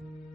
you